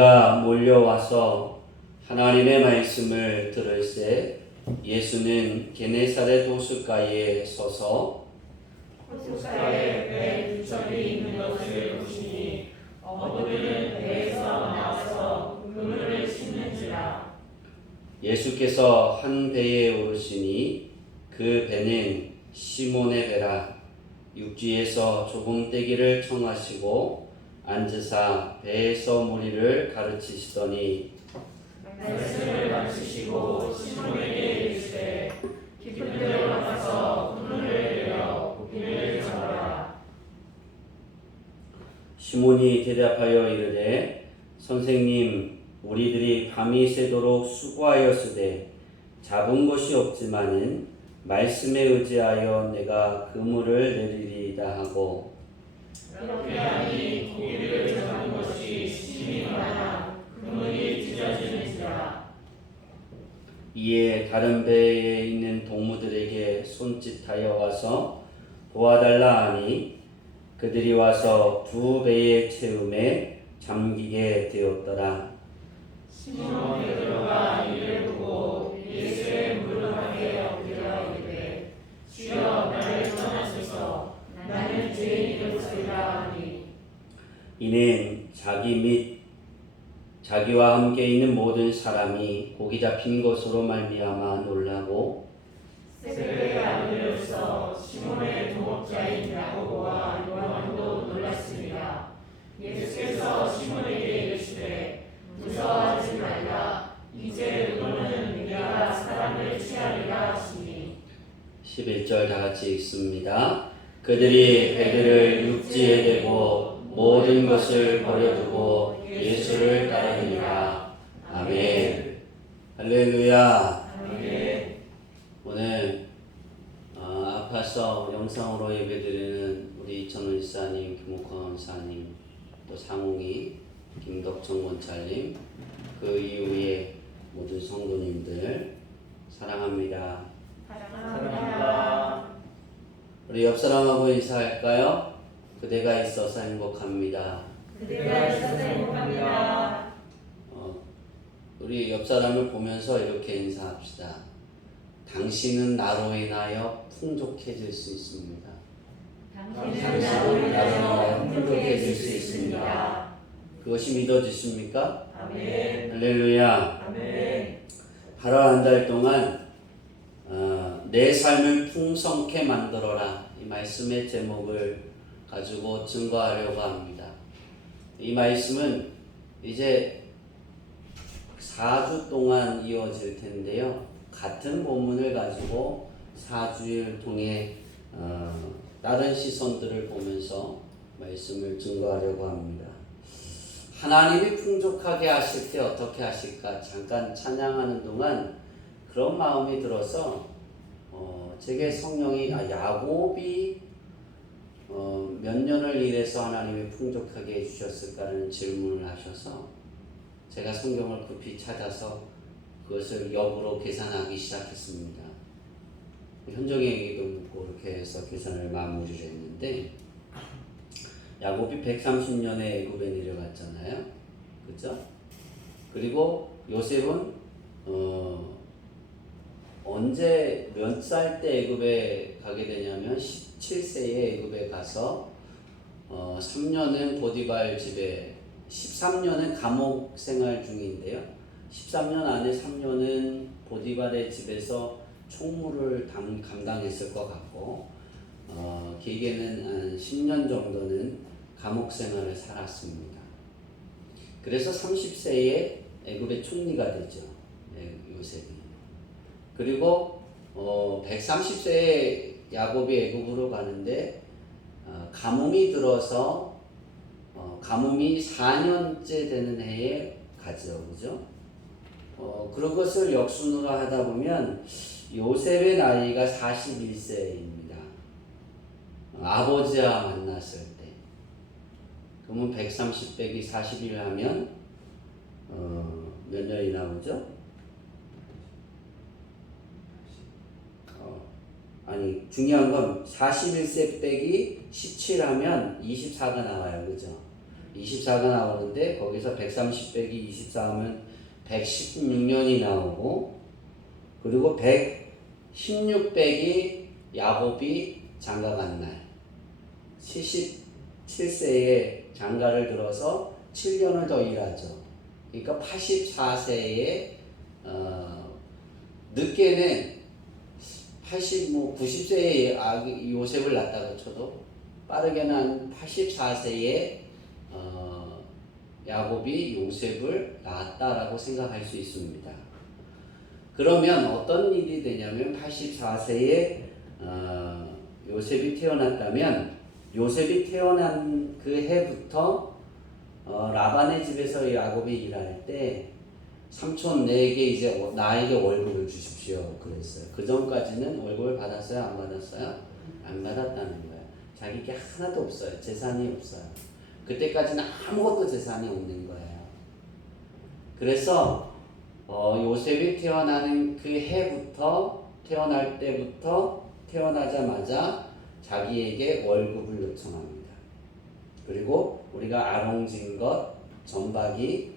무리가 몰려와서 하나님의 말씀을 들을새 예수는 게네사렛 호숫가에 서서 호숫가에 배 두 척이 있는 것을 보시니 어부들은 배에서 나와서 그물을 씻는지라. 예수께서 한 배에 오르시니 그 배는 시몬의 배라. 육지에서 조금 떼기를 청하시고 앉으사 배에서 무리를 가르치시더니 말씀을 마치시고 시몬에게 이르시되 깊은 데로 가서 그물을 내려 고기를 잡아라. 시몬이 대답하여 이르되 선생님 우리들이 밤이 새도록 수고하였으되 잡은 것이 없지만은 말씀에 의지하여 내가 그물을 내리리이다 하고 이렇게 하니 고기를 잡은 것이 심히 많아 그물이 찢어지는지라. 이에 다른 배에 있는 동무들에게 손짓하여 와서 도와달라 하니 그들이 와서 두 배의 채움에 잠기게 되었더라. 시몬 베드로가 이를 보고 예수의 무릎에 엎드려 이르되 주여 나를 떠나소서 나는 죄인이로소이다 하니 이는 자기 및 자기와 함께 있는 모든 사람이 고기 잡힌 것으로 말미암아 놀라고 새벽에 아들로서 시몬의 동업자인 야고보와 요한도 놀랐습니다. 예수께서 시몬에게 이르시되 무서워하지 말라. 이제 너는 네가 사람을 취하리라 하시니. 11절 다 같이 읽습니다. 그들이 배들을 육지에 대고 모든 것을 버려두고 예수를 따르니라. 아멘. 할렐루야. 아멘. 오늘 아파서 영상으로 예배드리는 우리 이천원 일사님, 김옥환 원사님, 또 상웅이, 김덕청 원찰님, 그 이후에 모든 성도님들 사랑합니다. 사랑합니다. 우리 옆 사람하고 인사할까요? 그대가 있어서 행복합니다. 그대가 있어서 행복합니다. 우리 옆 사람을 보면서 이렇게 인사합시다. 당신은 나로 인하여 풍족해질 수 있습니다. 당신은 나로 인하여 풍족해질 수 있습니다. 그것이 믿어지십니까? 아멘. 할렐루야. 아멘. 하루 한 달 동안 내 삶을 풍성케 만들어라. 이 말씀의 제목을 가지고 증거하려고 합니다. 이 말씀은 이제 4주 동안 이어질 텐데요. 같은 본문을 가지고 4주일 통해 다른 시선들을 보면서 말씀을 증거하려고 합니다. 하나님이 풍족하게 하실 때 어떻게 하실까? 잠깐 찬양하는 동안 그런 마음이 들어서 제게 성령이 야곱이 몇 년을 일해서 하나님이 풍족하게 해주셨을까라는 질문을 하셔서 제가 성경을 급히 찾아서 그것을 역으로 계산하기 시작했습니다. 현정에게도 묻고 그렇게 해서 계산을 마무리를 했는데 야곱이 130년에 애굽에 내려갔잖아요. 그죠? 그리고 요셉은 언제 몇 살 때 애굽에 가게 되냐면 17세에 애굽에 가서 3년은 보디발 집에 13년은 감옥 생활 중인데요. 13년 안에 3년은 보디발의 집에서 총무를 감당했을 것 같고 길게는 한 10년 정도는 감옥 생활을 살았습니다. 그래서 30세에 애굽의 총리가 되죠. 요셉이. 그리고 130세에 야곱이 애굽으로 가는데 가뭄이 들어서 가뭄이 4년째 되는 해에 가죠. 그죠? 그런 것을 역순으로 하다 보면 요셉의 나이가 41세입니다. 아버지와 만났을 때. 그러면 130 빼기 41 하면 몇 년이 나오죠? 아니 중요한 건 41세 빼기 17 하면 24가 나와요. 그죠? 24가 나오는데 거기서 130 빼기 24 하면 116년이 나오고, 그리고 116 빼기 야곱이 장가간 날 77세에 장가를 들어서 7년을 더 일하죠. 그러니까 84세에 늦게는 90세에 요셉을 낳았다고 쳐도 빠르게는 한 84세에 야곱이 요셉을 낳았다라고 생각할 수 있습니다. 그러면 어떤 일이 되냐면 84세에 요셉이 태어났다면, 요셉이 태어난 그 해부터 라반의 집에서 야곱이 일할 때 삼촌 내게 이제 나에게 월급을 주십시오 그랬어요. 그 전까지는 월급을 받았어요? 안 받았어요? 안 받았다는 거예요. 자기게 하나도 없어요. 재산이 없어요. 그때까지는 아무것도 재산이 없는 거예요. 그래서 요셉이 태어나는 그 해부터, 태어날 때부터 태어나자마자 자기에게 월급을 요청합니다. 그리고 우리가 아롱진 것, 전박이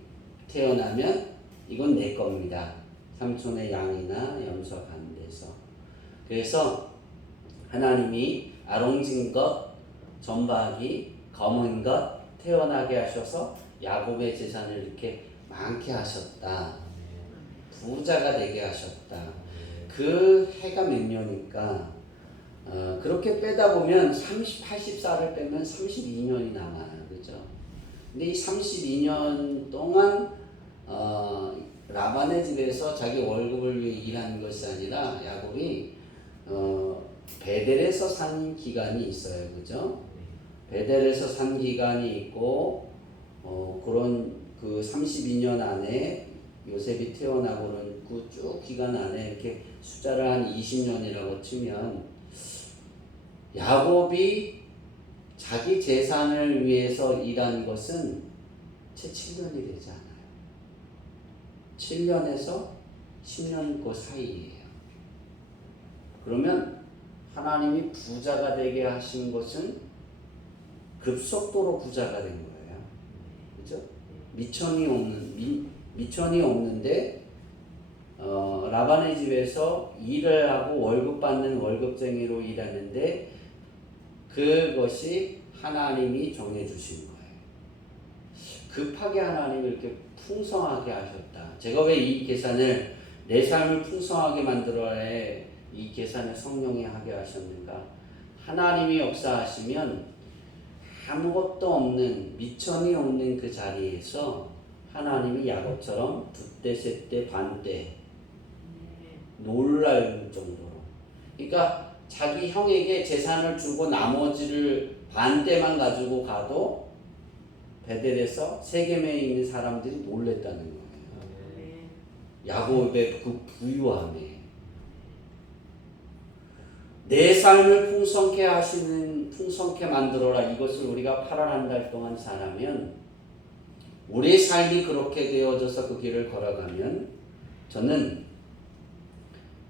태어나면 이건 내 겁니다. 삼촌의 양이나 염소 반대서. 그래서 하나님이 아롱진 것, 전박이, 검은 것 태어나게 하셔서 야곱의 재산을 이렇게 많게 하셨다. 부자가 되게 하셨다. 그 해가 몇 년이니까 그렇게 빼다 보면 84를 빼면 32년이 남아요. 그죠? 근데 이 32년 동안 라반의 집에서 자기 월급을 위해 일한 것이 아니라 야곱이 베델에서 산 기간이 있어요. 그죠? 베델에서 산 기간이 있고 그런 그 32년 안에 요셉이 태어나고는 그 쭉 기간 안에 이렇게 숫자를 한 20년이라고 치면 야곱이 자기 재산을 위해서 일한 것은 채 7년이 되지 않아요. 7년에서 10년 그 사이예요. 그러면 하나님이 부자가 되게 하신 것은 급속도로 부자가 된 거예요. 그죠? 미천이 없는데 라반의 집에서 일을 하고 월급 받는 월급쟁이로 일하는데 그것이 하나님이 정해주신 거예요. 급하게 하나님이 이렇게 풍성하게 하셨다. 제가 왜 이 계산을 내 삶을 풍성하게 만들어야 이 계산을 성령이 하게 하셨는가? 하나님이 역사하시면 아무것도 없는, 미천이 없는 그 자리에서 하나님이 야곱처럼 두때, 세때, 반때 놀랄 정도로. 그러니까 자기 형에게 재산을 주고 나머지를 반때만 가지고 가도 베델에서 세겜에 있는 사람들이 놀랬다는 거예요. 야곱의 그 부유함에. 내 삶을 풍성케 만들어라. 이것을 우리가 8월 한 달 동안 살아면, 우리의 삶이 그렇게 되어져서 그 길을 걸어가면 저는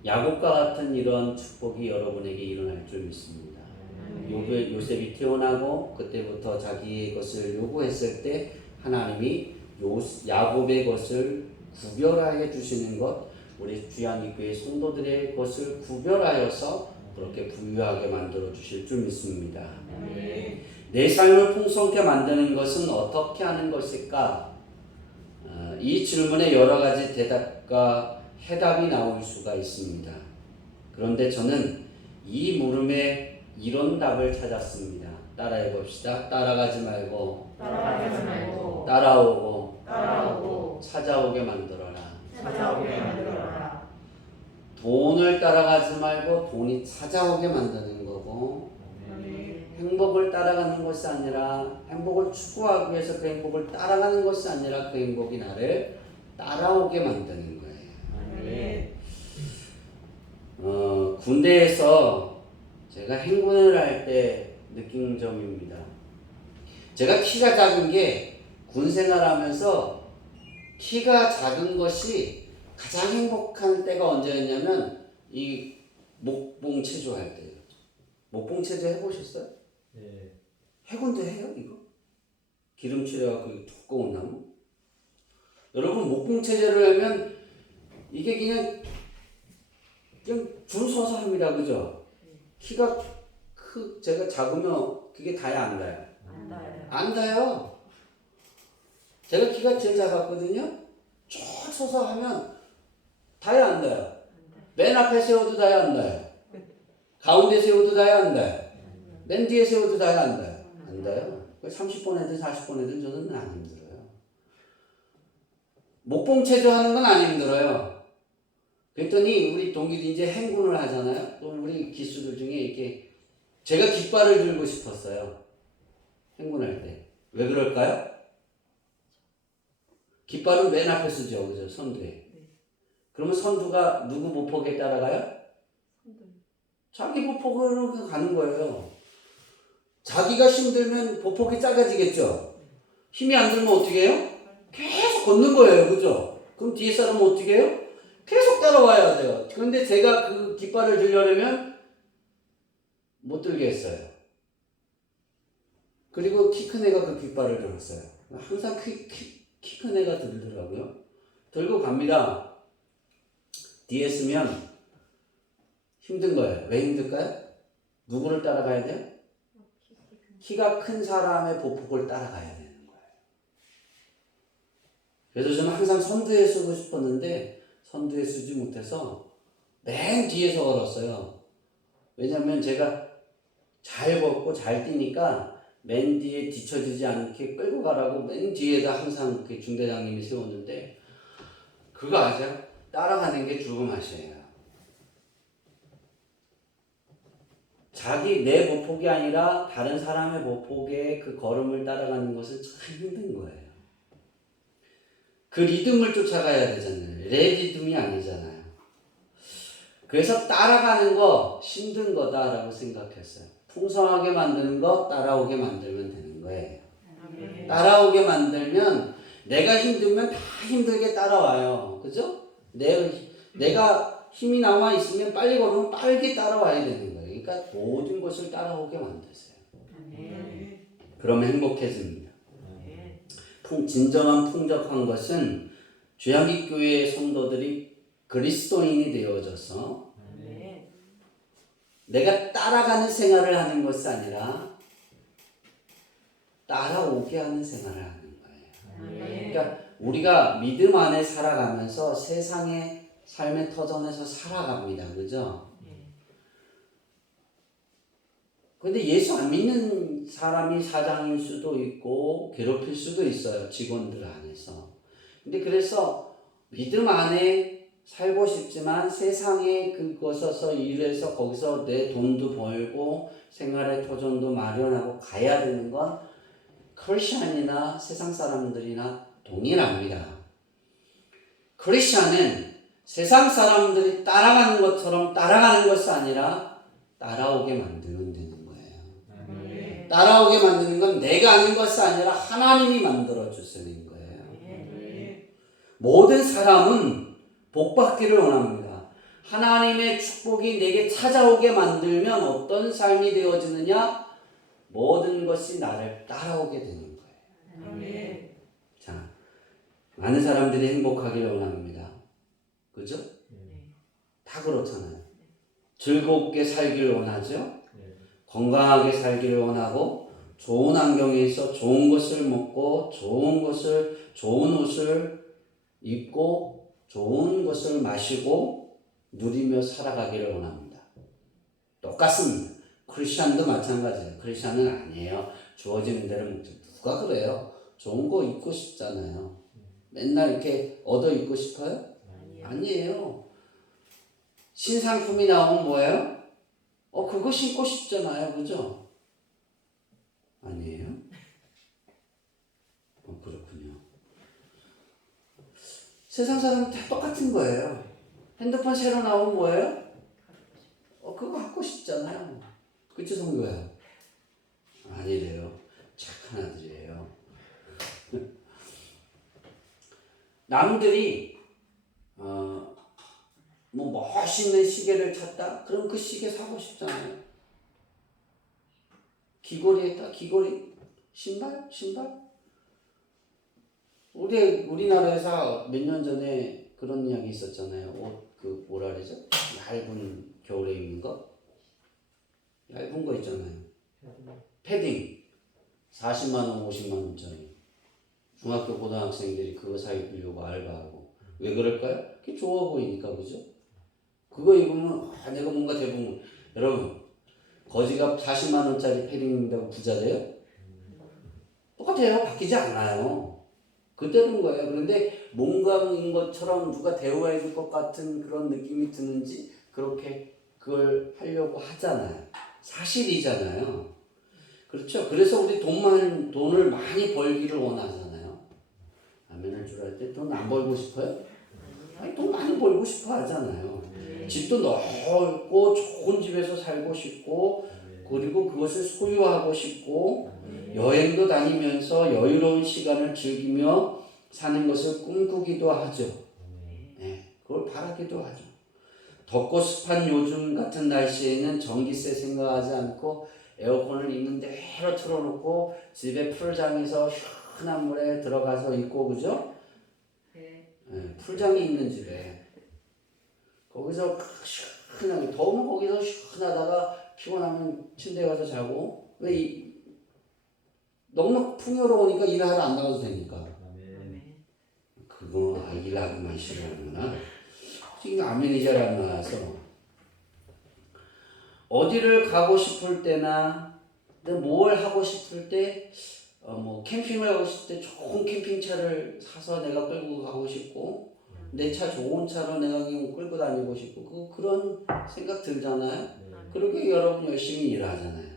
야곱과 같은 이런 축복이 여러분에게 일어날 줄 믿습니다. 요셉이 태어나고 그때부터 자기의 것을 요구했을 때 하나님이 야곱의 것을 구별하여 주시는 것, 우리 주야미교회 성도들의 것을 구별하여서 그렇게 부유하게 만들어 주실 줄 믿습니다. 내 삶을 풍성케 만드는 것은 어떻게 하는 것일까? 이 질문에 여러 가지 대답과 해답이 나올 수가 있습니다. 그런데 저는 이 물음에 이런 답을 찾았습니다. 따라해 봅시다. 따라가지 말고 따라오고 찾아오게 만들어라. 돈을 따라가지 말고 돈이 찾아오게 만드는 거고, 행복을 따라가는 것이 아니라, 행복을 추구하기 위해서 그 행복을 따라가는 것이 아니라 그 행복이 나를 따라오게 만드는 거예요. 군대에서 제가 행군을 할 때 느낀 점입니다. 제가 키가 작은 게 군생활하면서 키가 작은 것이 가장 행복한 때가 언제였냐면 이 목봉 체조할 때예요. 목봉 체조 해보셨어요? 네. 해군도 해요 이거? 기름칠해갖고 두꺼운 나무. 여러분 목공체제를 하면 이게 그냥 줄 서서 합니다. 그죠? 키가 제가 작으면 그게 다야 안 다요? 안 다요. 제가 키가 제일 작았거든요. 쭉 서서 하면 다야 안 다요? 맨 앞에 세워도 다야 안 다요? 가운데 세워도 다야 안 다요? 맨 뒤에 세워도 다야 안 다요? 안 다요. 30번이든 40번이든 저는 안 힘들어요. 목봉체조 하는 건 안 힘들어요. 그랬더니 우리 동기도 이제 행군을 하잖아요. 또 우리 기수들 중에 이렇게 제가 깃발을 들고 싶었어요. 행군할 때. 왜 그럴까요? 깃발은 맨 앞에 쓰죠. 그죠? 선두에. 그러면 선두가 누구 보폭에 따라가요? 자기 보폭으로 가는 거예요. 자기가 힘들면 보폭이 작아지겠죠? 힘이 안 들면 어떻게 해요? 계속 걷는 거예요. 그죠? 그럼 뒤에 사람은 어떻게 해요? 계속 따라와야 돼요. 그런데 제가 그 깃발을 들려면 못 들게 했어요. 그리고 키 큰 애가 그 깃발을 들었어요. 항상 키 큰 애가 들더라고요. 들고 갑니다. 뒤에 쓰면 힘든 거예요. 왜 힘들까요? 누구를 따라가야 돼요? 키가 큰 사람의 보폭을 따라가야 되는 거예요. 그래서 저는 항상 선두에 쓰고 싶었는데 선두에 쓰지 못해서 맨 뒤에서 걸었어요. 왜냐하면 제가 잘 걷고 잘 뛰니까 맨 뒤에 뒤처지지 않게 끌고 가라고 맨 뒤에다 항상 그 중대장님이 세웠는데 그거 아세요? 따라가는 게 죽음 맛이에요. 내 보폭이 아니라 다른 사람의 보폭에 그 걸음을 따라가는 것은 참 힘든 거예요. 그 리듬을 쫓아가야 되잖아요. 리듬이 아니잖아요. 그래서 따라가는 거 힘든 거다라고 생각했어요. 풍성하게 만드는 거 따라오게 만들면 되는 거예요. 따라오게 만들면 내가 힘들면 다 힘들게 따라와요. 그죠? 내가 힘이 남아 있으면 빨리 걸으면 빨리 따라와야 되는 거예요. 그러니까 모든 것을 따라오게 만드세요. 그러면 행복해집니다. 진정한 풍족한 것은 주양기교회의 성도들이 그리스도인이 되어져서 내가 따라가는 생활을 하는 것이 아니라 따라오게 하는 생활을 하는 거예요. 그러니까 우리가 믿음 안에 살아가면서 세상의 삶의 터전에서 살아갑니다. 그죠? 근데 예수 안 믿는 사람이 사장일 수도 있고 괴롭힐 수도 있어요. 직원들 안에서. 근데 그래서 믿음 안에 살고 싶지만 세상에 그곳에서 일해서 거기서 내 돈도 벌고 생활의 터전도 마련하고 가야 되는 건 크리스찬이나 세상 사람들이나 동일합니다. 크리스찬은 세상 사람들이 따라가는 것처럼 따라가는 것이 아니라 따라오게 만들면 되는 거예요. 따라오게 만드는 건 내가 하는 것이 아니라 하나님이 만들어 주시는 거예요. 모든 사람은 복 받기를 원합니다. 하나님의 축복이 내게 찾아오게 만들면 어떤 삶이 되어지느냐? 모든 것이 나를 따라오게 되는 거예요. 자, 많은 사람들이 행복하기를 원합니다. 그죠? 다 그렇잖아요. 즐겁게 살기를 원하죠. 건강하게 살기를 원하고 좋은 환경에서 좋은 것을 먹고 좋은 옷을 입고 좋은 것을 마시고 누리며 살아가기를 원합니다. 똑같습니다. 크리스찬도 마찬가지예요. 크리스찬은 아니에요. 주어지는 대로 먹죠. 누가 그래요? 좋은 거 입고 싶잖아요. 맨날 이렇게 얻어 입고 싶어요? 아니에요. 신상품이 나오면 뭐예요? 그거 신고 싶잖아요. 그죠? 아니에요? 그렇군요. 세상 사람은 다 똑같은 거예요. 핸드폰 새로 나오면 뭐예요? 그거 갖고 싶잖아요. 그치, 성도야? 아니래요. 착한 아들이에요. 남들이 멋있는 시계를 찾다? 그럼 그 시계 사고 싶잖아요. 귀걸이 했다? 귀걸이? 신발? 우리나라에서 몇 년 전에 그런 이야기 있었잖아요. 옷 그 뭐라 그러죠? 얇은 겨울에 입는 거, 얇은 거 있잖아요. 패딩 40만 원, 50만 원짜리. 중학교 고등학생들이 그거 사 입으려고 알바하고. 왜 그럴까요? 그게 좋아 보이니까, 그죠? 그거 입으면 내가 뭔가 대부분 여러분 거지가 40만 원짜리 패딩 입는다고 부자 돼요? 똑같아요. 바뀌지 않아요. 그때는 거예요. 그런데 뭔가인 것처럼 누가 대우해 줄 것 같은 그런 느낌이 드는지 그렇게 그걸 하려고 하잖아요. 사실이잖아요. 그렇죠? 그래서 우리 돈을 많이 벌기를 원하잖아요. 아멘을 주라 때 돈 안 벌고 싶어요? 아니, 돈 많이 벌고 싶어 하잖아요. 집도 넓고 좋은 집에서 살고 싶고 그리고 그것을 소유하고 싶고 여행도 다니면서 여유로운 시간을 즐기며 사는 것을 꿈꾸기도 하죠. 네, 그걸 바라기도 하죠. 덥고 습한 요즘 같은 날씨에는 전기세 생각하지 않고 에어컨을 있는 대로 틀어놓고 집에 풀장에서 시원한 물에 들어가서 있고 그죠? 네, 풀장이 있는 집에 거기서 시원하게 더우면 거기서 시원하다가 피곤하면 침대에 가서 자고 너무 풍요로우니까 일하러 안 나가도 되니까. 그거 일하기만 싫어하는구나. 지금 아멘이 잘 안 나와서 어디를 가고 싶을 때나 뭘 하고 싶을 때 뭐 캠핑을 하고 싶을 때 좋은 캠핑차를 사서 내가 끌고 가고 싶고 내 차 좋은 차로 내가 그냥 끌고 다니고 싶고 그런 생각 들잖아요. 그렇게 여러분 열심히 일하잖아요.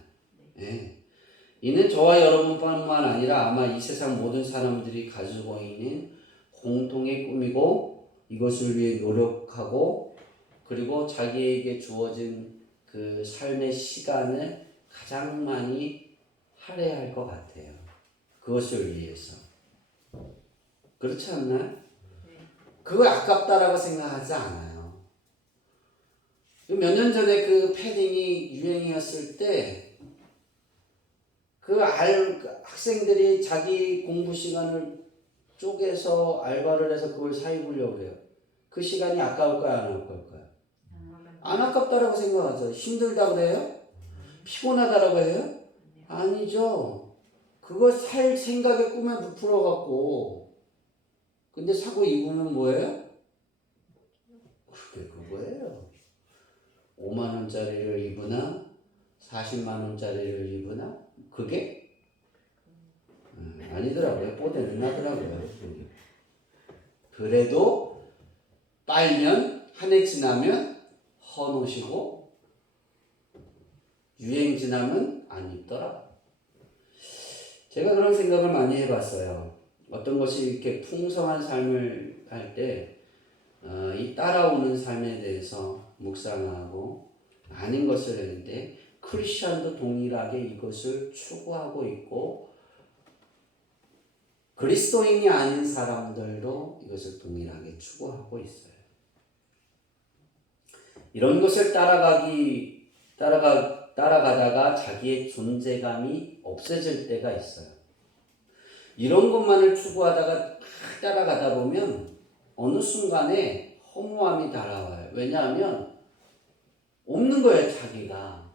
네. 이는 저와 여러분뿐만 아니라 아마 이 세상 모든 사람들이 가지고 있는 공통의 꿈이고 이것을 위해 노력하고 그리고 자기에게 주어진 그 삶의 시간을 가장 많이 할애할 것 같아요. 그것을 위해서. 그렇지 않나요? 그거 아깝다라고 생각하지 않아요. 몇 년 전에 그 패딩이 유행이었을 때 학생들이 자기 공부 시간을 쪼개서 알바를 해서 그걸 사 입으려고 해요. 그 시간이 아까울까요? 안 아까울까요? 안 아깝다라고 생각하죠. 힘들다 그래요? 피곤하다라고 해요? 아니죠. 그거 살 생각에 꿈에 부풀어갖고 근데 사고 입으면 뭐예요? 그게 그거예요. 5만 원짜리를 입으나 40만 원짜리를 입으나 그게 아니더라고요. 뽀대는 나더라고요. 그래도 빨면 한 해 지나면 헌옷이고 유행 지나면 안 입더라. 제가 그런 생각을 많이 해봤어요. 어떤 것이 이렇게 풍성한 삶을 할 때 이 따라오는 삶에 대해서 묵상하고 아닌 것을 했는데 크리스천도 동일하게 이것을 추구하고 있고 그리스도인이 아닌 사람들도 이것을 동일하게 추구하고 있어요. 이런 것을 따라가다가 자기의 존재감이 없어질 때가 있어요. 이런 것만을 추구하다가 따라가다 보면 어느 순간에 허무함이 달아와요. 왜냐하면 없는 거예요, 자기가.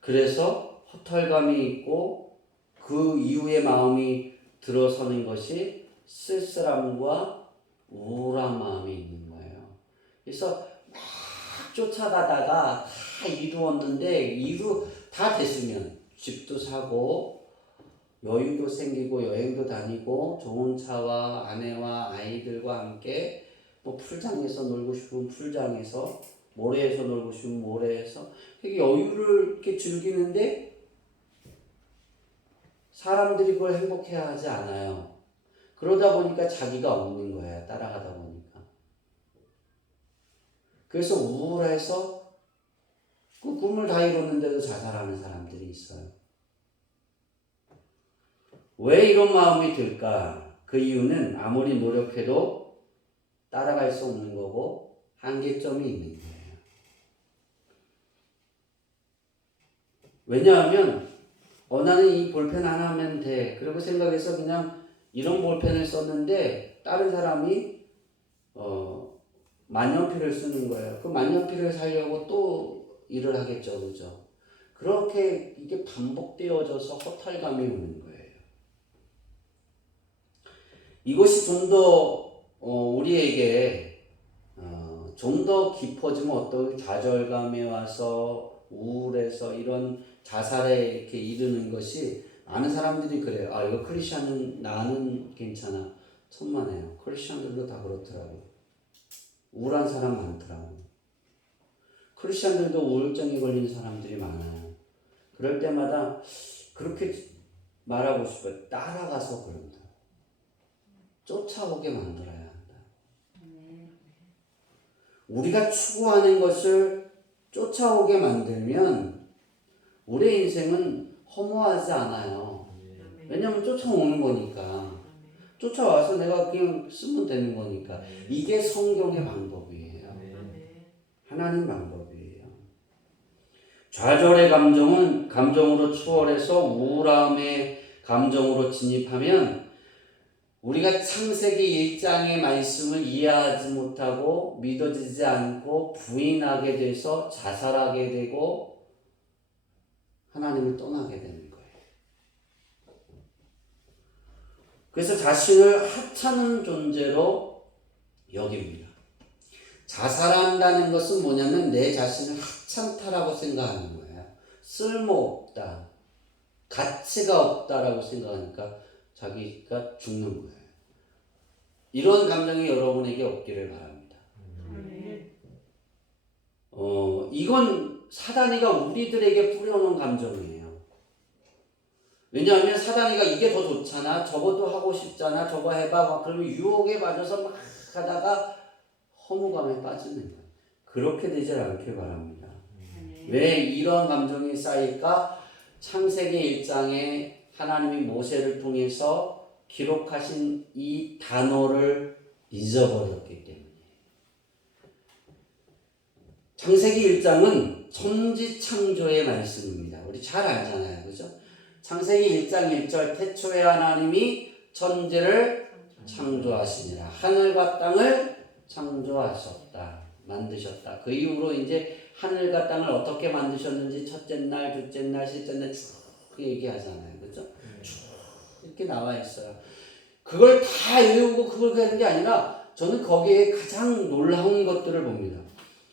그래서 허탈감이 있고 그 이후의 마음이 들어서는 것이 쓸쓸함과 우울한 마음이 있는 거예요. 그래서 막 쫓아가다가 다 이루었는데 다 됐으면 집도 사고 여유도 생기고 여행도 다니고 좋은 차와 아내와 아이들과 함께 뭐 풀장에서 놀고 싶으면 풀장에서 모래에서 놀고 싶으면 모래에서 이렇게 여유를 이렇게 즐기는데 사람들이 그걸 행복해하지 않아요. 그러다 보니까 자기가 없는 거예요. 따라가다 보니까. 그래서 우울해서 그 꿈을 다 이뤘는데도 자살하는 사람들이 있어요. 왜 이런 마음이 들까? 그 이유는 아무리 노력해도 따라갈 수 없는 거고 한계점이 있는 거예요. 왜냐하면 나는 이 볼펜 하나 하면 돼. 그리고 생각해서 그냥 이런 볼펜을 썼는데 다른 사람이 만년필을 쓰는 거예요. 그 만년필을 사려고 또 일을 하겠죠, 그죠? 그렇게 이게 반복되어져서 허탈감이 오는 거예요. 이것이 좀 더 우리에게 좀 더 깊어지면 어떤 좌절감에 와서 우울해서 이런 자살에 이렇게 이르는 것이 많은 사람들이 그래요. 아, 이거 크리스찬은 나는 괜찮아. 천만에요. 크리스찬들도 다 그렇더라고요. 우울한 사람 많더라고요. 크리스찬들도 우울증에 걸리는 사람들이 많아요. 그럴 때마다 그렇게 말하고 싶어요. 따라가서 그런다. 쫓아오게 만들어야 한다. 우리가 추구하는 것을 쫓아오게 만들면 우리의 인생은 허무하지 않아요. 왜냐하면 쫓아오는 거니까. 쫓아와서 내가 그냥 쓰면 되는 거니까. 이게 성경의 방법이에요. 하나님 방법이에요. 좌절의 감정은 감정으로 추월해서 우울함의 감정으로 진입하면 우리가 창세기 1장의 말씀을 이해하지 못하고 믿어지지 않고 부인하게 돼서 자살하게 되고 하나님을 떠나게 되는 거예요. 그래서 자신을 하찮은 존재로 여깁니다. 자살한다는 것은 뭐냐면 내 자신을 하찮다라고 생각하는 거예요. 쓸모없다, 가치가 없다라고 생각하니까 자기가 죽는 거예요. 이런 감정이 여러분에게 없기를 바랍니다. 이건 사단이가 우리들에게 뿌려놓은 감정이에요. 왜냐하면 사단이가 이게 더 좋잖아, 저것도 하고 싶잖아, 저거 해봐, 그러면 유혹에 빠져서 막 하다가 허무감에 빠지는 거예요. 그렇게 되지 않길 바랍니다. 왜 이런 감정이 쌓일까? 창세기 1장에 하나님이 모세를 통해서 기록하신 이 단어를 잊어버렸기 때문에. 창세기 1장은 천지창조의 말씀입니다. 우리 잘 알잖아요. 그죠? 창세기 1장 1절 태초에 하나님이 천지를 창조하시니라. 하늘과 땅을 창조하셨다. 만드셨다. 그 이후로 이제 하늘과 땅을 어떻게 만드셨는지 첫째 날, 둘째 날, 셋째 날 쭉 얘기하잖아요. 그죠? 쭉 이렇게 나와 있어요. 그걸 다 외우고 그걸 하는 게 아니라 저는 거기에 가장 놀라운 것들을 봅니다.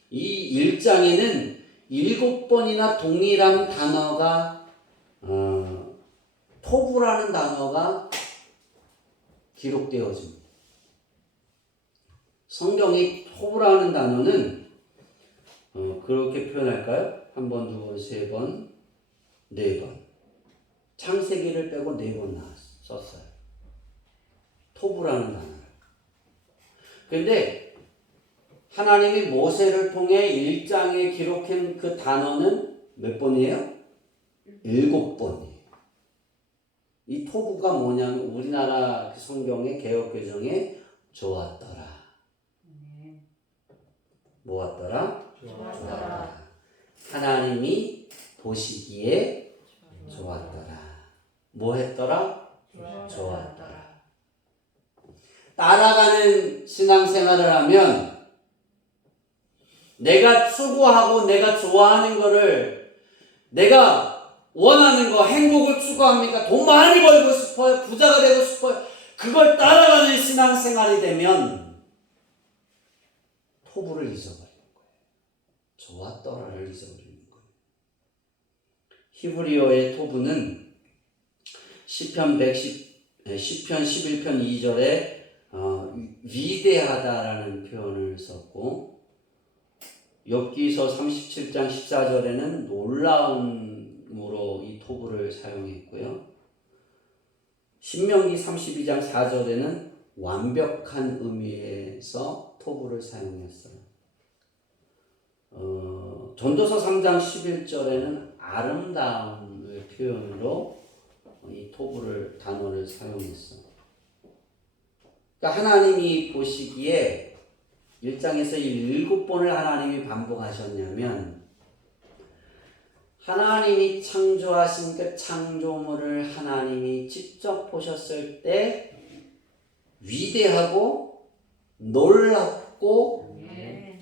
이 1장에는 7번이나 동일한 단어가 토부라는 단어가 기록되어집니다. 성경이 토부라는 단어는 그렇게 표현할까요? 한 번, 두 번, 세 번, 네 번. 창세기를 빼고 4번 썼어요. 토부라는 단어를. 그런데 하나님이 모세를 통해 1장에 기록한 그 단어는 몇 번이에요? 7번이에요. 이 토부가 뭐냐면 우리나라 성경의 개역개정에 좋았더라. 뭐았더라? 좋았더라. 하나님이 보시기에 좋았더라. 뭐 했더라? 좋았더라. 따라가는 신앙생활을 하면 내가 추구하고 내가 좋아하는 거를 내가 원하는 거, 행복을 추구합니까? 돈 많이 벌고 싶어요? 부자가 되고 싶어요? 그걸 따라가는 신앙생활이 되면 토부를 잊어버리는 거예요. 좋았더라를 잊어버리는 거예요. 히브리어의 토부는 시편 11편 2절에 위대하다라는 표현을 썼고 욥기서 37장 14절에는 놀라움으로 이 토부를 사용했고요. 신명기 32장 4절에는 완벽한 의미에서 토부를 사용했어요. 전도서 3장 11절에는 아름다움을 표현으로 이 토부를 단어를 사용했어요. 그러니까 하나님이 보시기에 1장에서 이 7번을 하나님이 반복하셨냐면 하나님이 창조하신 그 창조물을 하나님이 직접 보셨을 때 위대하고 놀랍고 아멘.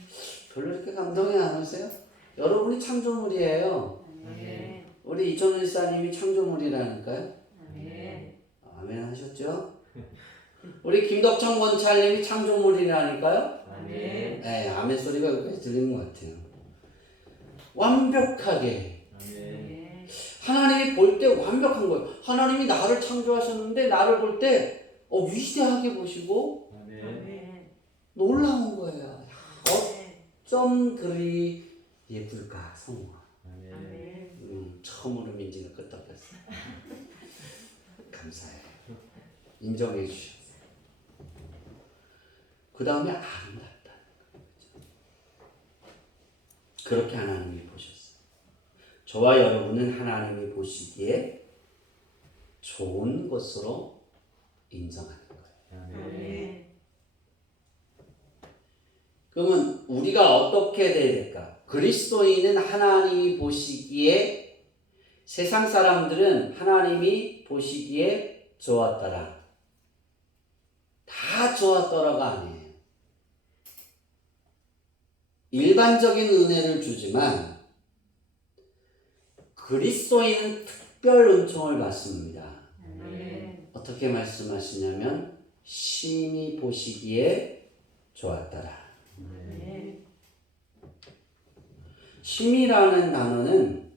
별로 이렇게 감동이 안 오세요? 여러분이 창조물이에요. 아멘. 우리 이천우 일사님이 창조물이라니까요. 아멘. 아멘 하셨죠? 우리 김덕청 원찰님이 창조물이라니까요. 아멘. 네, 아멘 소리가 여기까지 들리는 것 같아요. 완벽하게 아멘. 하나님이 볼 때 완벽한 거예요. 하나님이 나를 창조하셨는데 나를 볼 때 위대하게 보시고 아멘. 놀라운 거예요. 어쩜 그리 예쁠까 성우가. 아멘. 처음으로 민지가 끄떡였어요. 감사해요. 인정해 주셨어요. 그 다음에 아름답다. 그렇게 하나님이 보셨어요. 저와 여러분은 하나님이 보시기에 좋은 것으로 인정하는 거예요. 아멘. 그러면 우리가 어떻게 돼야 될까? 그리스도인은 하나님이 보시기에 세상 사람들은 하나님이 보시기에 좋았더라. 다 좋았더라가 아니에요. 일반적인 은혜를 주지만 그리스도인은 특별 은총을 받습니다. 아멘. 어떻게 말씀하시냐면 신이 보시기에 좋았더라. 아멘. 심이라는 단어는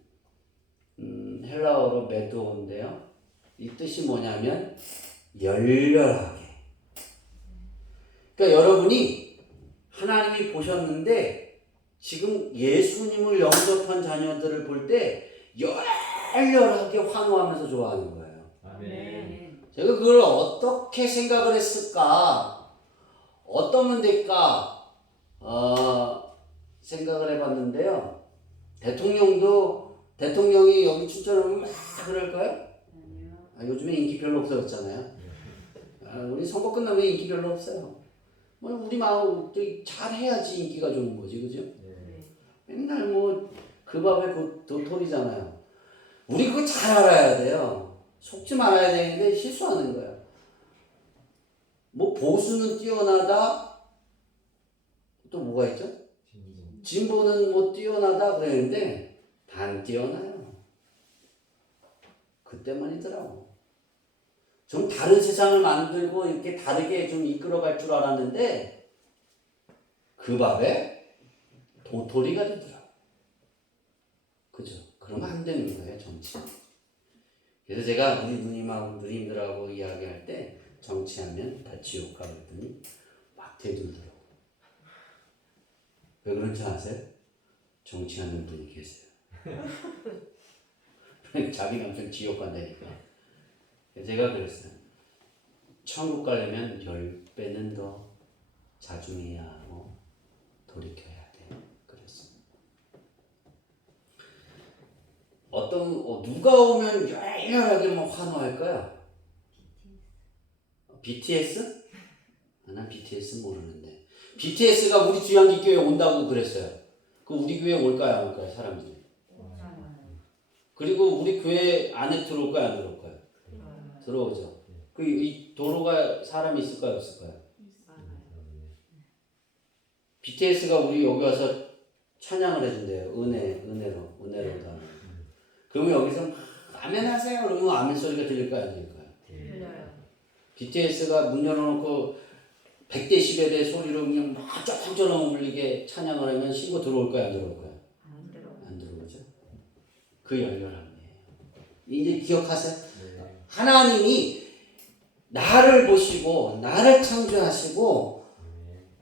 헬라어로 메도인데요. 이 뜻이 뭐냐면 열렬하게. 그러니까 여러분이 하나님이 보셨는데 지금 예수님을 영접한 자녀들을 볼 때 열렬하게 환호하면서 좋아하는 거예요. 아멘. 제가 그걸 어떻게 생각을 했을까? 어떠면 될까? 생각을 해봤는데요. 대통령이 여기 출전하면 막 그럴까요? 요즘에 인기 별로 없어졌잖아요. 우리 선거 끝나면 인기 별로 없어요. 우리 마음 잘해야지 인기가 좋은 거지, 그죠? 맨날 그 밥에 그 도토리잖아요. 우리 그거 잘 알아야 돼요. 속지 말아야 되는데 실수하는 거예요. 보수는 뛰어나다. 또 뭐가 있죠? 진보는 뛰어나다 그랬는데 단 뛰어나요. 그때만이더라고. 좀 다른 세상을 만들고 이렇게 다르게 좀 이끌어갈 줄 알았는데 그 밥에 도토리가 되더라고. 그죠? 그러면 안 되는 거예요, 정치. 그래서 제가 우리 누님들하고 이야기할 때 정치하면 다 지옥 가 그랬더니 막 대들더라고. 왜 그런지 아세요? 정치하는 분이 계세요. 자기 남편 지옥 간다니까. 제가 그랬어요. 천국 가려면 10배는 더 자중해야 하고 돌이켜야 돼. 그랬어요. 누가 오면 열렬하게 환호할까요? BTS? 난 BTS 모르는데. BTS가 우리 주양기교회 온다고 그랬어요. 그 우리 교회 올까요, 안 올까요, 사람들이? 그리고 우리 교회 안에 들어올까요, 안 들어올까요? 들어오죠. 이 도로가 사람이 있을까요, 없을까요? BTS가 우리 여기 와서 찬양을 해준대요. 은혜로 다. 그러면 여기서 아멘 하세요. 그러면 아멘 소리가 들릴까요, 안 들릴까요? 들려요. BTS가 문 열어놓고 100데시벨의 소리로 그냥 막 쩌렁쩌렁 울리게 찬양을 하면 신고 들어올까요, 안 들어올까요? 안 들어. 안 들어오죠. 그 열렬함이에요. 이제 기억하세요. 하나님이 나를 보시고 나를 창조하시고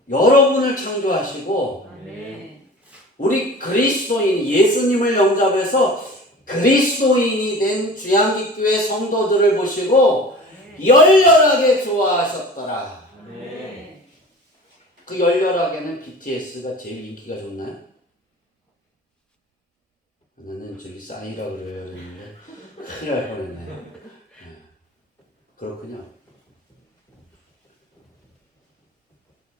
여러분을 창조하시고 아멘. 우리 그리스도인 예수님을 영접해서 그리스도인이 된 주양기교회 성도들을 보시고 열렬하게 좋아하셨더라. 아멘. 그 열렬하게는 BTS가 제일 인기가 좋나요? 나는 저기 싸이라고 그래야 되는데 큰일 날 뻔했네. 네. 그렇군요.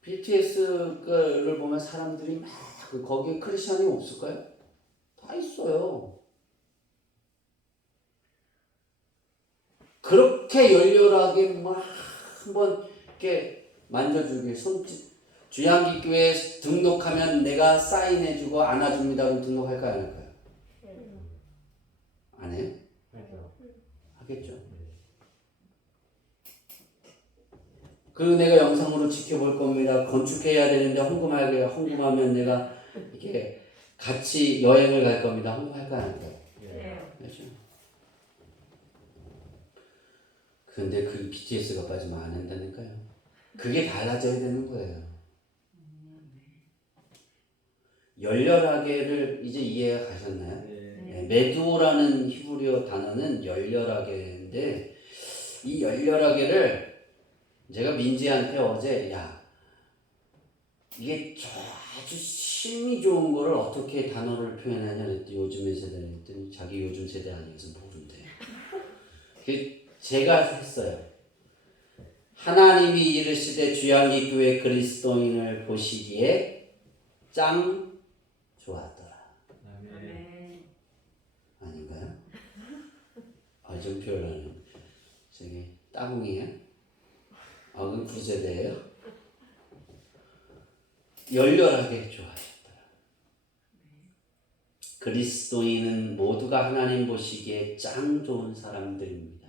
BTS를 보면 사람들이 막 거기에 크리스천이 없을까요? 다 있어요. 그렇게 열렬하게 막 한번 이렇게 만져주기 주양기교회 등록하면 내가 사인해주고 안아줍니다. 그럼 등록할까요? 안 할까요? 안 해요? 하겠죠. 그리고 내가 영상으로 지켜볼 겁니다. 건축해야 되는데 헌금하면 내가 이렇게 같이 여행을 갈 겁니다. 헌금할까요? 안 할까요? 그렇죠. 근데 그 BTS가 빠지면 안 한다니까요. 그게 달라져야 되는 거예요. 열렬하게를 이제 이해하셨나요? 네. 메두라는 히브리어 단어는 열렬하게인데 이 열렬하게를 제가 민지한테 어제 이게 아주 심이 좋은 거를 어떻게 단어를 표현하냐 그랬더니 요즘의 세대는 했더니 자기 요즘 세대 아니어서 모른대. 제가 했어요. 하나님이 이르시되 주양기 교회 그리스도인을 보시기에 짱 좋았더라. 아닌가요? 좀 표현하는 저기 따궁이에요? 그럼 구세대예요? 열렬하게 좋아하셨더라. 그리스도인은 모두가 하나님 보시기에 짱 좋은 사람들입니다.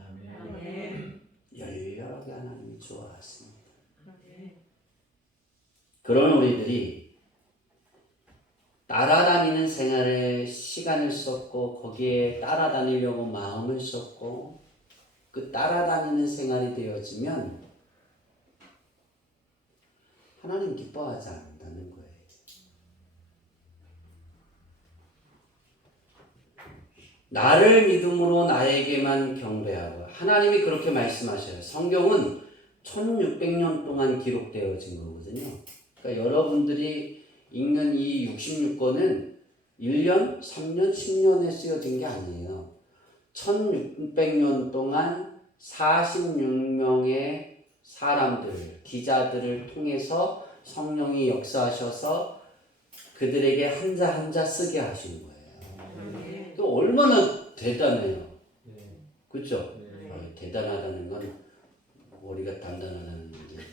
열렬하게 하나님이 좋아하십니다. 그런 우리들이 따라다니는 생활에 시간을 썼고 거기에 따라다니려고 마음을 썼고 그 따라다니는 생활이 되어지면 하나님 기뻐하지 않는다는 거예요. 나를 믿음으로 나에게만 경배하고 하나님이 그렇게 말씀하셔요. 성경은 1600년 동안 기록되어진 거거든요. 그러니까 여러분들이 읽는 이 66권은 1년, 3년, 10년에 쓰여진 게 아니에요. 1600년 동안 46명의 사람들, 기자들을 통해서 성령이 역사하셔서 그들에게 한자 한자 쓰게 하신 거예요. 또 얼마나 대단해요. 그렇죠? 대단하다는 건 머리가 단단하다는 건데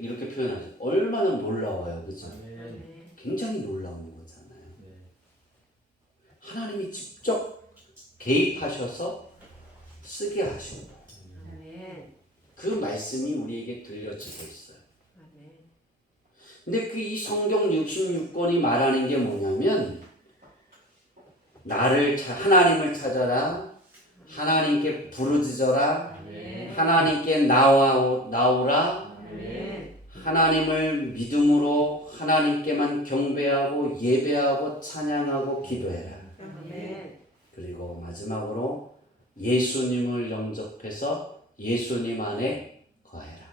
이렇게 표현하죠. 얼마나 놀라워요. 그렇죠? 굉장히 놀라운 거잖아요. 하나님이 직접 개입하셔서 쓰게 하신 거예요. 그 말씀이 우리에게 들려지고 있어요. 근데 이 성경 66권이 말하는 게 뭐냐면 하나님을 찾아라, 하나님께 부르짖어라, 하나님께 나오라, 하나님을 믿음으로 하나님께만 경배하고 예배하고 찬양하고 기도해라. 그리고 마지막으로 예수님을 영접해서 예수님 안에 거해라.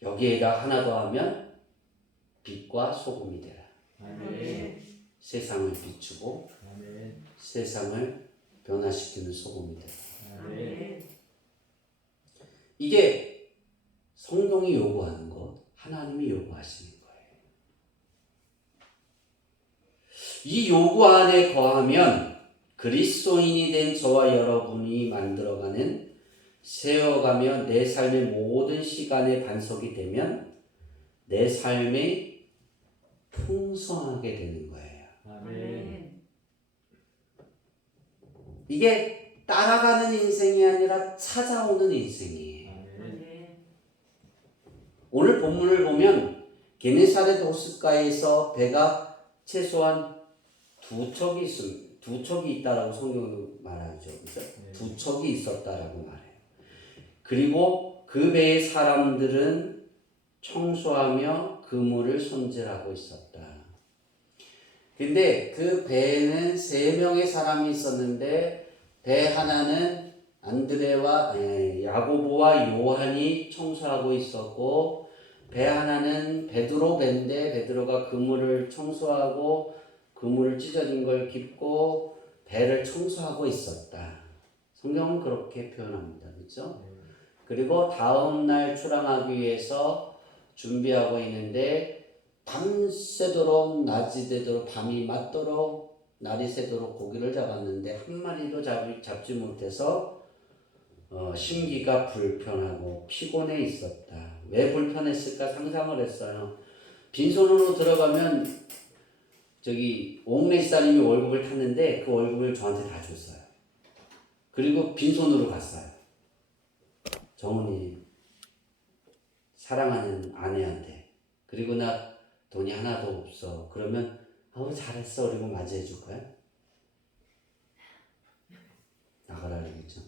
여기에다 하나 더 하면 빛과 소금이 되라. 세상을 비추고 세상을 변화시키는 소금이 되라. 이게 성경이 요구하는 것, 하나님이 요구하시는 거예요. 이 요구 안에 거하면 그리스도인이 된 저와 여러분이 만들어가는 세워가며 내 삶의 모든 시간의 반석이 되면 내 삶이 풍성하게 되는 거예요. 이게 따라가는 인생이 아니라 찾아오는 인생이에요. 오늘 본문을 보면 게네사렛 호숫가에서 배가 최소한 두 척이 있다라고 성경이 말하죠. 그죠? 두 척이 있었다라고 말해요. 그리고 그 배의 사람들은 청소하며 그물을 손질하고 있었다. 근데 그 배에는 3명의 사람이 있었는데 배 하나는 야고보와 요한이 청소하고 있었고 배 하나는 베드로 배인데 베드로가 그물을 청소하고 그물을 찢어진 걸 깁고 배를 청소하고 있었다. 성경은 그렇게 표현합니다. 그렇죠? 그리고 다음 날 출항하기 위해서 준비하고 있는데 밤새도록 낮이 되도록 밤이 맞도록 날이 새도록 고기를 잡았는데 한 마리도 잡지 못해서 심기가 불편하고 피곤해 있었다. 왜 불편했을까 상상을 했어요. 빈손으로 들어가면 저기 옥내 집사님이 월급을 탔는데 그 월급을 저한테 다 줬어요. 그리고 빈손으로 갔어요. 정훈이 사랑하는 아내한테. 그리고 나 돈이 하나도 없어. 그러면 잘했어. 그리고 맞이해 줄 거야? 나가라 그러겠죠.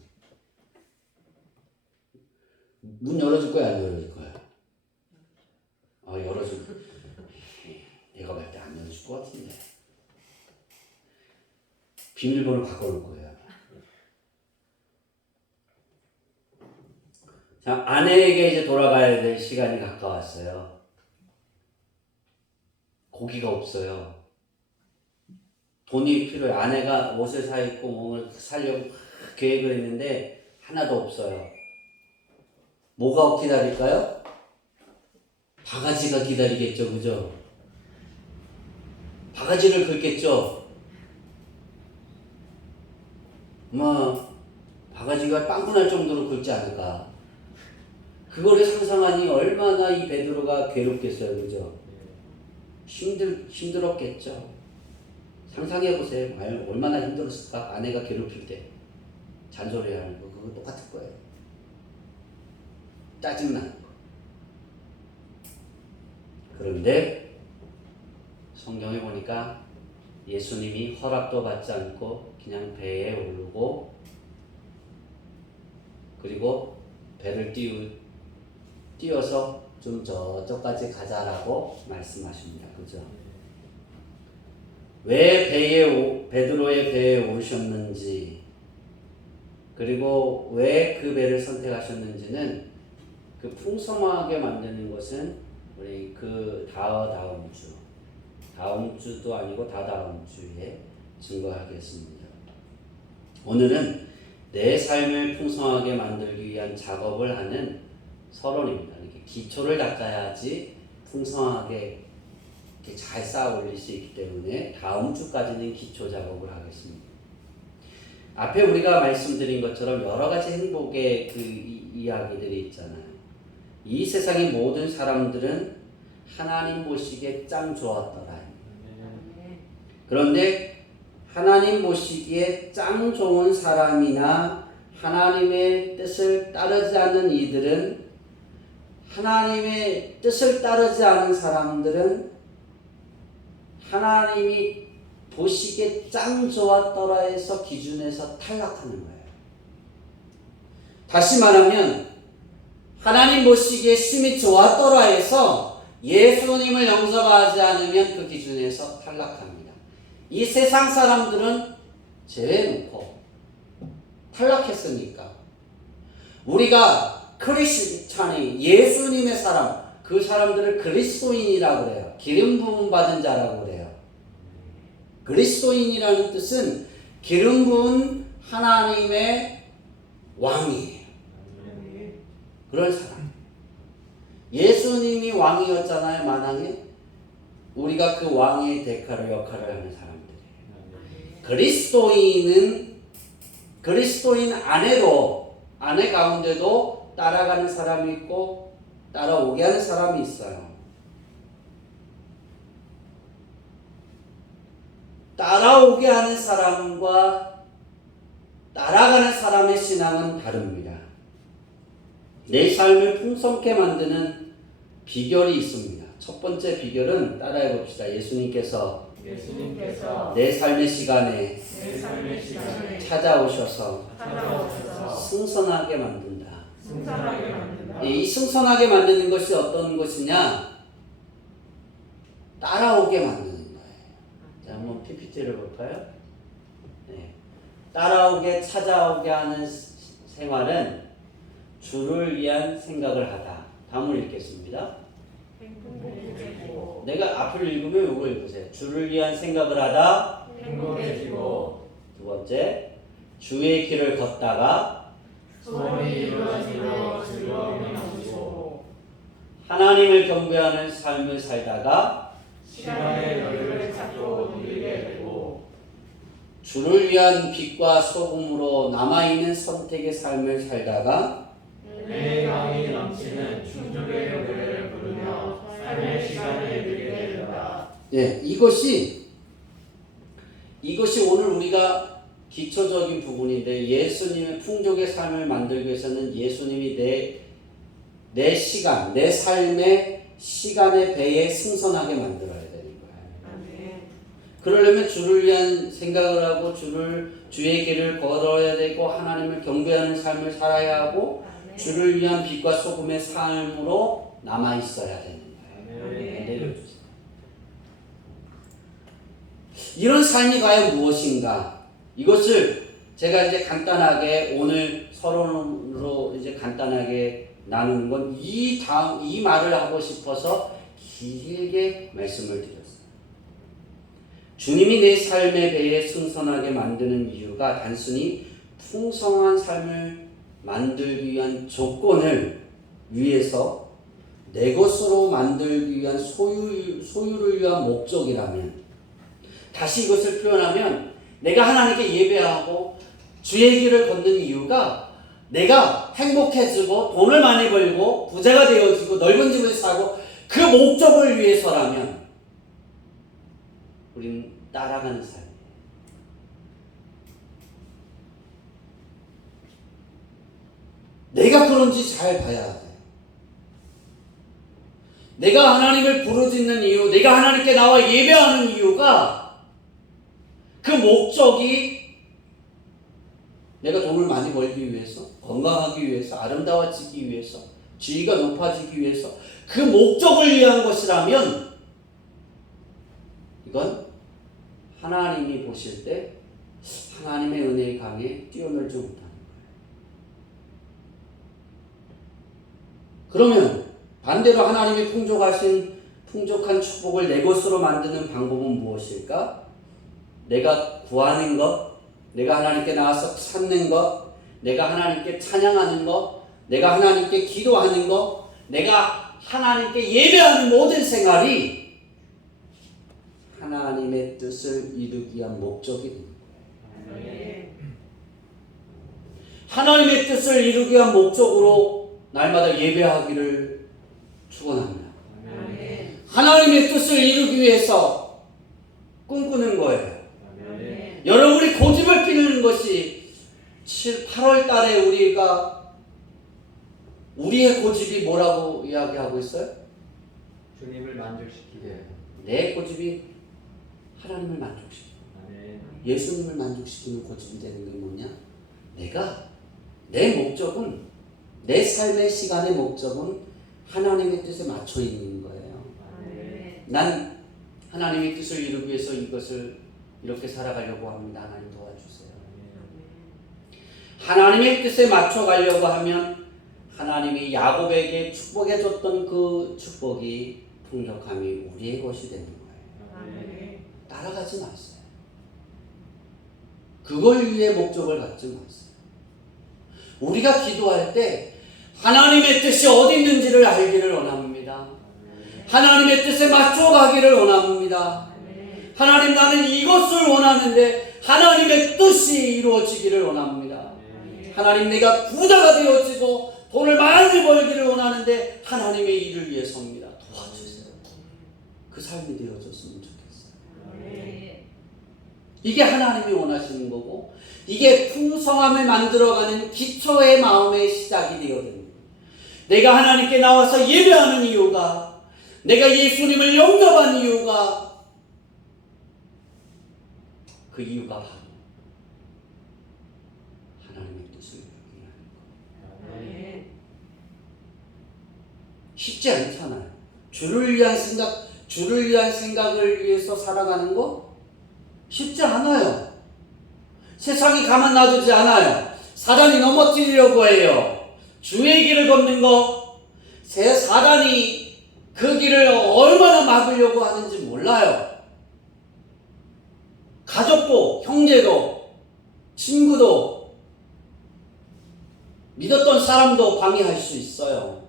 문 열어줄 거야? 안 열어줄 거야? 열어줄. 내가 볼 때 안 열어줄 것 같은데. 비밀번호 바꿔놓을 거야. 자, 아내에게 이제 돌아가야 될 시간이 가까웠어요. 고기가 없어요. 돈이 필요해. 아내가 옷을 사 입고 몸을 살려고 계획을 했는데 하나도 없어요. 뭐가 기다릴까요? 바가지가 기다리겠죠, 그죠? 바가지를 긁겠죠. 바가지가 빵꾸 날 정도로 긁지 않을까. 그거를 상상하니 얼마나 이 베드로가 괴롭겠어요, 그죠? 힘들었겠죠. 상상해보세요. 얼마나 힘들었을까? 아내가 괴롭힐 때 잔소리하는 거 그거 똑같을 거예요. 짜증나는 거. 그런데 성경에 보니까 예수님이 허락도 받지 않고 그냥 배에 오르고 그리고 배를 띄워서 좀 저쪽까지 가자라고 말씀하십니다. 그죠? 왜 베드로의 배에 오르셨는지 그리고 왜 그 배를 선택하셨는지는 그 풍성하게 만드는 것은 우리 그 다음 주도 아니고 다다음 주에 증거하겠습니다. 오늘은 내 삶을 풍성하게 만들기 위한 작업을 하는 서론입니다. 이렇게 기초를 닦아야지 풍성하게 이렇게 잘 쌓아 올릴 수 있기 때문에 다음 주까지는 기초 작업을 하겠습니다. 앞에 우리가 말씀드린 것처럼 여러 가지 행복의 그 이야기들이 있잖아요. 이 세상의 모든 사람들은 하나님 보시기에 짱 좋았더라. 그런데 하나님 보시기에 짱 좋은 사람이나 하나님의 뜻을 따르지 않는 이들은 하나님의 뜻을 따르지 않은 사람들은 하나님이 보시기에 짱 좋았더라 해서 기준에서 탈락하는 거예요. 다시 말하면 하나님 보시기에 심히 좋았더라 해서 예수님을 영접하지 않으면 그 기준에서 탈락합니다. 이 세상 사람들은 제외놓고 탈락했으니까 우리가 크리스찬이 예수님의 사람 그 사람들을 그리스도인이라고 그래요. 기름 부음 받은 자라고 그래요. 그리스도인이라는 뜻은 기름 부은 하나님의 왕이에요. 그런 사람. 예수님이 왕이었잖아요, 만왕에. 우리가 그 왕의 역할을 하는 사람들이에요. 그리스도인 아내 가운데도 따라가는 사람이 있고 따라오게 하는 사람이 있어요. 따라오게 하는 사람과 따라가는 사람의 신앙은 다릅니다. 내 삶을 풍성케 만드는 비결이 있습니다. 첫 번째 비결은 따라해 봅시다. 예수님께서 내 삶의 시간에 찾아오셔서 승선하게 만든다. 이 승선하게 만드는 것이 어떤 것이냐? 따라오게 만드는 거예요. 자, 한번 PPT를 볼까요? 네. 따라오게 찾아오게 하는 생활은 주를 위한 생각을 하다. 다음을 읽겠습니다. 내가 앞을 읽으면 이거 읽으세요. 주를 위한 생각을 하다. 행복해지고. 두 번째, 주의 길을 걷다가 소원이 이루어지고 즐거움이 넘치고. 하나님을 경배하는 삶을 살다가 시간의 여유를 찾고 누리게 되고. 주를 위한 빛과 소금으로 남아있는 선택의 삶을 살다가 은혜의 강이 넘치는 충족의 노래를 부르며 삶의 시간을 누리게 된다. 예, 이것이 오늘 우리가 기초적인 부분인데 예수님의 풍족의 삶을 만들기 위해서는 예수님이 내 시간, 내 삶의 시간의 배에 승선하게 만들어야 되는 거예요. 아멘. 그러려면 주를 위한 생각을 하고 주의 길을 걸어야 되고 하나님을 경배하는 삶을 살아야 하고 아멘. 주를 위한 빛과 소금의 삶으로 남아 있어야 되는 거예요. 아멘. 내려주세요. 이런 삶이 과연 무엇인가? 이것을 제가 이제 간단하게 오늘 서론으로 이제 간단하게 나누는 건 이 말을 하고 싶어서 길게 말씀을 드렸어요. 주님이 내 삶의 배에 승선하게 만드는 이유가 단순히 풍성한 삶을 만들기 위한 조건을 위해서 내 것으로 만들기 위한 소유를 위한 목적이라면, 다시 이것을 표현하면 내가 하나님께 예배하고 주의 길을 걷는 이유가 내가 행복해지고 돈을 많이 벌고 부자가 되어지고 넓은 집을 사고 그 목적을 위해서라면 우리는 따라가는 삶이에요. 내가 그런지 잘 봐야 돼요. 내가 하나님을 부르짖는 이유, 내가 하나님께 나와 예배하는 이유가 그 목적이 내가 돈을 많이 벌기 위해서, 건강하기 위해서, 아름다워지기 위해서, 지위가 높아지기 위해서 그 목적을 위한 것이라면 이건 하나님이 보실 때 하나님의 은혜의 강에 뛰어놀지 못하는 거예요. 그러면 반대로 하나님이 풍족한 축복을 내 것으로 만드는 방법은 무엇일까? 내가 구하는 것, 내가 하나님께 나와서 찾는 것, 내가 하나님께 찬양하는 것, 내가 하나님께 기도하는 것, 내가 하나님께 예배하는 모든 생활이 하나님의 뜻을 이루기 위한 목적이 됩니다. 아멘. 하나님의 뜻을 이루기 위한 목적으로 날마다 예배하기를 축원합니다. 아멘. 하나님의 뜻을 이루기 위해서 꿈꾸는 거예요. 아멘. 여러분이 고집을 피우는 것이 8월 달에 우리의 고집이 뭐라고 이야기하고 있어요? 주님을 만족시키게. 내 고집이 하나님을 만족시키고 아멘. 예수님을 만족시키는 고집이 되는 게 뭐냐? 내 목적은, 내 삶의 시간의 목적은 하나님의 뜻에 맞춰 있는 거예요. 아멘. 난 하나님의 뜻을 이루기 위해서 이것을 이렇게 살아가려고 합니다. 하나님 도와주세요. 하나님의 뜻에 맞춰 가려고 하면 하나님이 야곱에게 축복해 줬던 그 축복이 풍족함이 우리의 것이 되는 거예요. 아멘. 따라가지 마세요. 그걸 위해 목적을 갖지 마세요. 우리가 기도할 때 하나님의 뜻이 어디 있는지를 알기를 원합니다. 하나님의 뜻에 맞춰 가기를 원합니다. 아멘. 하나님, 나는 이것을 원하는데 하나님의 뜻이 이루어지기를 원합니다. 하나님, 내가 부자가 되어지고 돈을 많이 벌기를 원하는데 하나님의 일을 위해서입니다. 도와주세요. 그 삶이 되어졌으면 좋겠어요. 아멘. 이게 하나님이 원하시는 거고, 이게 풍성함을 만들어가는 기초의 마음의 시작이 되어야 됩니다. 내가 하나님께 나와서 예배하는 이유가, 내가 예수님을 영접한 이유가, 그 이유가 바로 하나님의 뜻을 이루기 위한 거예요. 아멘. 쉽지 않잖아요. 주를 위한 생각을 위해서 살아가는 거 쉽지 않아요. 세상이 가만 놔두지 않아요. 사단이 넘어뜨리려고 해요. 주의 길을 걷는 거, 사단이 그 길을 얼마나 막으려고 하는지 몰라요. 가족도, 형제도, 친구도, 믿었던 사람도 방해할 수 있어요.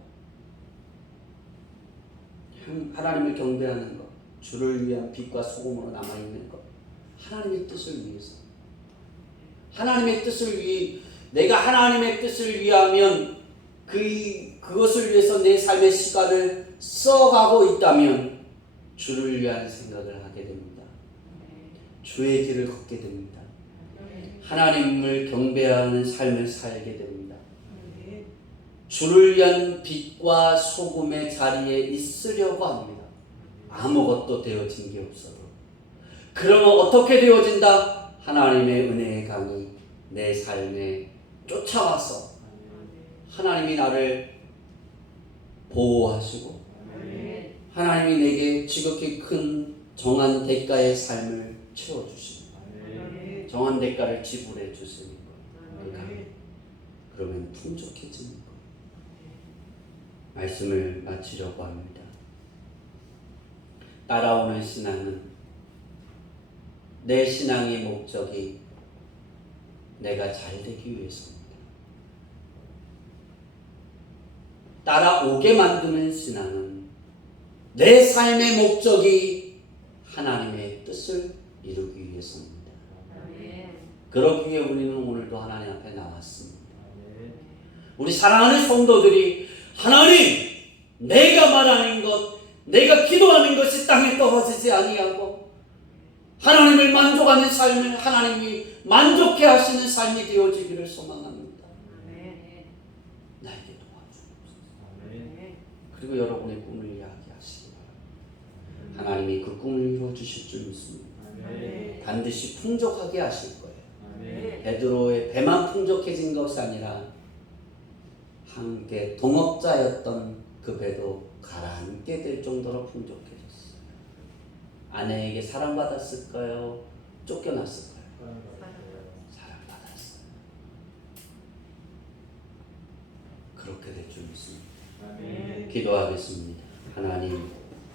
하나님을 경배하는 것, 주를 위한 빛과 소금으로 남아있는 것, 하나님의 뜻을 위해서 하나님의 뜻을 내가 하나님의 뜻을 위하면 그것을 위해서 내 삶의 시간을 써가고 있다면 주를 위한 생각을 하게 됩니다. 주의 길을 걷게 됩니다. 하나님을 경배하는 삶을 살게 됩니다. 주를 위한 빛과 소금의 자리에 있으려고 합니다. 아무것도 되어진 게 없어도. 그러면 어떻게 되어진다? 하나님의 은혜의 강이 내 삶에 쫓아와서 하나님이 나를 보호하시고 하나님이 내게 지극히 큰 정한 대가의 삶을 채워주십니다. 정한 대가를 지불해 주시는 거예요. 그러면 풍족해지는 거예요. 말씀을 마치려고 합니다. 따라오는 신앙은 내 신앙의 목적이 내가 잘 되기 위해서입니다. 따라오게 만드는 신앙은 내 삶의 목적이 하나님의 뜻을 이루기 위해서입니다. 그러기 위해 우리는 오늘도 하나님 앞에 나왔습니다. 우리 사랑하는 성도들이 하나님, 내가 말하는 것, 내가 기도하는 것이 땅에 떨어지지 아니하고 하나님을 만족하는 삶을 하나님이 만족해 하시는 삶이 되어지기를 소망합니다. 나에게 도와주옵소서. 그리고 여러분의 꿈을 이야기하시기 바랍니다. 하나님이 그 꿈을 이루어주실 줄 믿습니다. 반드시 풍족하게 하실 거예요. 베드로의 배만 풍족해진 것이 아니라 함께 동업자였던 그 배도 가라앉게 될 정도로 풍족해졌어요. 아내에게 사랑받았을까요? 쫓겨났을까요? 사랑받았어요. 그렇게 될 줄 믿습니다. 기도하겠습니다.